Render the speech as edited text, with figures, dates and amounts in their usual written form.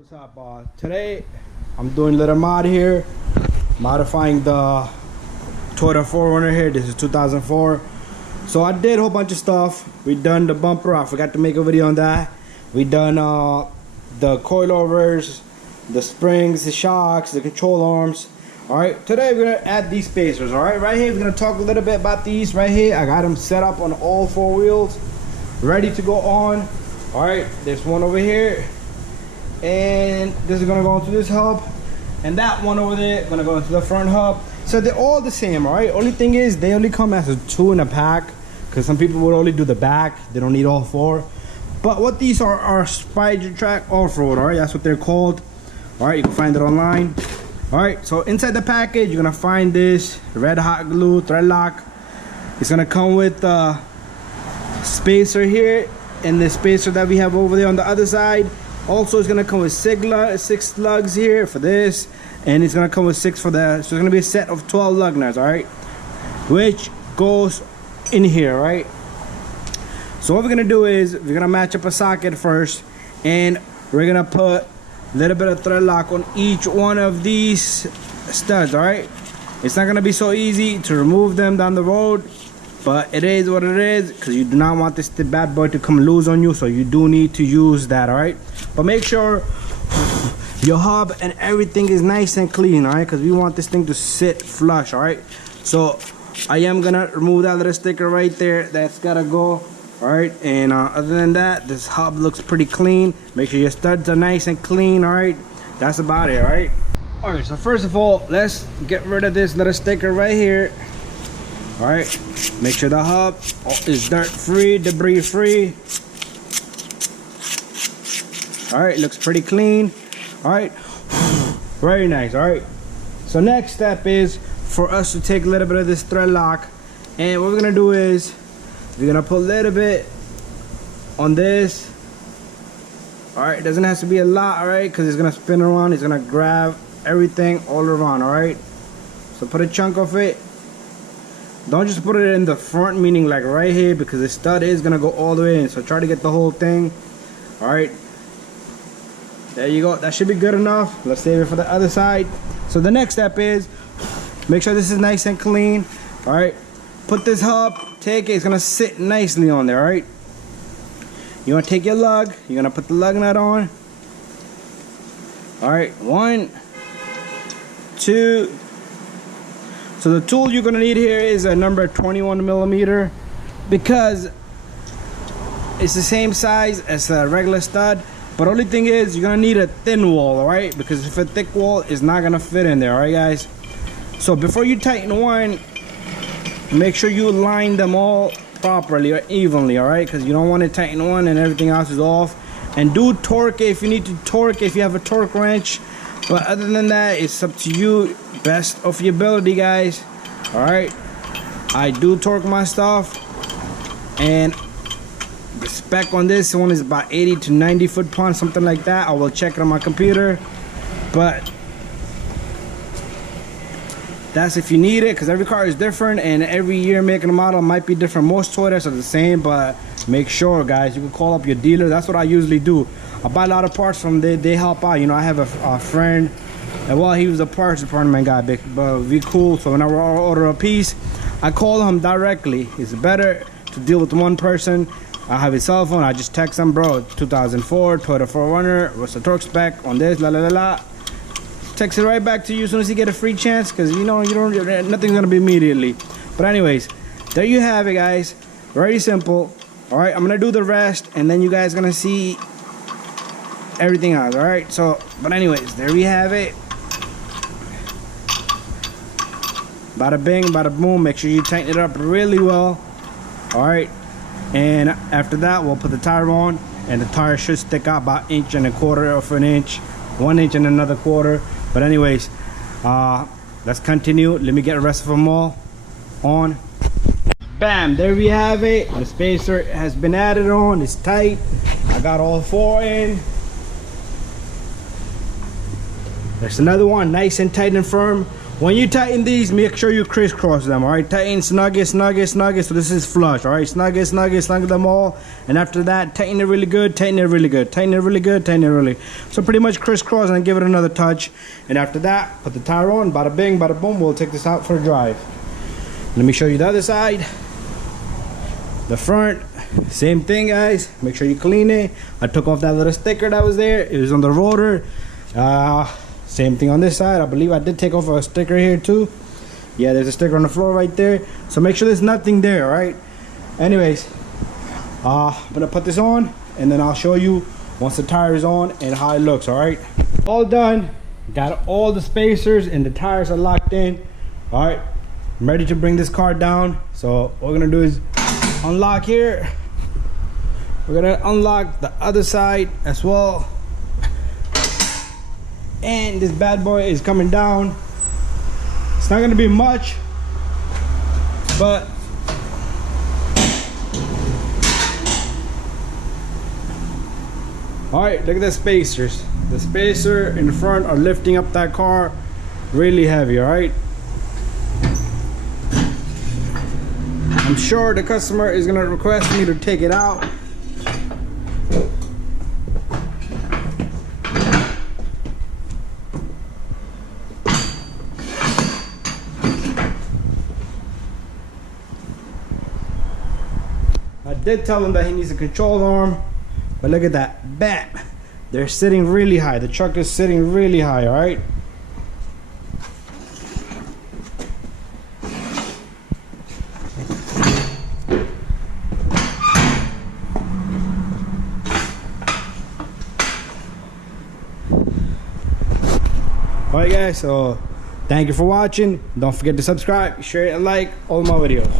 What's up? Today I'm doing a little mod here, modifying the Toyota 4Runner here. This is 2004. So I did a whole bunch of stuff. We done the bumper. I forgot to make a video on that. We done the coilovers, the springs, the shocks, the control arms. All right, today we're gonna add these spacers. All right, right here we're gonna talk a little bit about these. Right here I got them set up on all four wheels, ready to go on. All right, there's one over here, and this is gonna go into this hub, and that one over there gonna go into the front hub. So they're all the same. All right, only thing is they only come as a 2 in a pack, because some people would only do the back, they don't need all four. But what these are Spider Track off-road. All right, that's what they're called. All right, you can find it online. All right, so inside the package you're gonna find this red hot glue thread lock. It's gonna come with a spacer here and the spacer that we have over there on the other side. Also, it's gonna come with six lugs here for this, and it's gonna come with 6 for that. So it's gonna be a set of 12 lug nuts. All right, which goes in here. Right, so what we're gonna do is we're gonna match up a socket first, and we're gonna put a little bit of thread lock on each one of these studs. All right, it's not gonna be so easy to remove them down the road, but it is what it is, because you do not want this bad boy to come loose on you, so you do need to use that. All right, but make sure your hub and everything is nice and clean. All right, because we want this thing to sit flush. All right, so I am gonna remove that little sticker right there. That's gotta go. All right, and other than that, this hub looks pretty clean. Make sure your studs are nice and clean. All right, that's about it. All right, so first of all, let's get rid of this little sticker right here. All right, make sure the hub is dirt free, debris free. All right, looks pretty clean. All right, very nice. All right, so next step is for us to take a little bit of this thread lock, and what we're gonna do is we're gonna put a little bit on this. All right, it doesn't have to be a lot. All right, because it's gonna spin around, it's gonna grab everything all around. All right, so put a chunk of it. Don't just put it in the front, meaning like right here, because the stud is gonna go all the way in. So try to get the whole thing. All right, there you go. That should be good enough. Let's save it for the other side. So the next step is make sure this is nice and clean. All right, put this hub, take it, it's gonna sit nicely on there. All right, you want to take your lug, you're gonna put the lug nut on. All right, 1, 2. So the tool you're gonna need here is a number 21 millimeter, because it's the same size as a regular stud, but only thing is you're gonna need a thin wall. All right, because if a thick wall is not gonna fit in there. All right, guys, so before you tighten one, make sure you line them all properly or evenly. All right, because you don't want to tighten one and everything else is off. And do torque it if you need to torque, if you have a torque wrench. But other than that, it's up to you, best of your ability, guys. All right, I do torque my stuff, and the spec on this one is about 80 to 90 foot-pounds, something like that. I will check it on my computer, but that's if you need it, because every car is different and every year, make and model might be different. Most Toyotas are the same, but make sure, guys, you can call up your dealer. That's what I usually do. I buy a lot of parts from them. They help out. You know, I have a friend, and well, he was a parts department guy, but we cool. So whenever I order a piece, I call him directly. It's better to deal with one person. I have his cell phone. I just text him, bro, 2004 Toyota 4Runner. What's the torque spec on this? La la la la. Text it right back to you as soon as you get a free chance, because you know nothing's gonna be immediately. But anyways, there you have it, guys. Very simple. All right, I'm gonna do the rest, and then you guys gonna see everything else. All right, so but anyways, there we have it. Bada bing, bada boom. Make sure you tighten it up really well. All right, and after that we'll put the tire on, and the tire should stick out about 1.25 of an inch, 1 inch and another quarter. But anyways, let's continue. Let me get the rest of them all on. Bam, there we have it. The spacer has been added on. It's tight. I got all 4 in. There's another one, nice and tight and firm. When you tighten these, make sure you crisscross them, all right? Tighten, snug it, snug it, snug it, so this is flush, all right? Snug it, snug it, snug them all, and after that, tighten it really good, tighten it really good, tighten it really good, tighten it really. So pretty much crisscross and give it another touch, and after that, put the tire on, bada bing, bada boom, we'll take this out for a drive. Let me show you the other side. The front, same thing, guys. Make sure you clean it. I took off that little sticker that was there. It was on the rotor. Same thing on this side. I believe I did take off a sticker here too. Yeah, there's a sticker on the floor right there. So make sure there's nothing there, all right? Anyways, I'm gonna put this on and then I'll show you once the tire is on and how it looks, all right? All done. Got all the spacers and the tires are locked in. All right, I'm ready to bring this car down. So what we're gonna do is unlock here. We're gonna unlock the other side as well. And this bad boy is coming down. It's not gonna be much, but all right, look at the spacers. The spacer in the front are lifting up that car really heavy, all right? I'm sure the customer is gonna request me to take it out. I did tell him that he needs a control arm, but look at that, bam! They're sitting really high. The truck is sitting really high, all right? Alright guys, so thank you for watching. Don't forget to subscribe, share and like all my videos.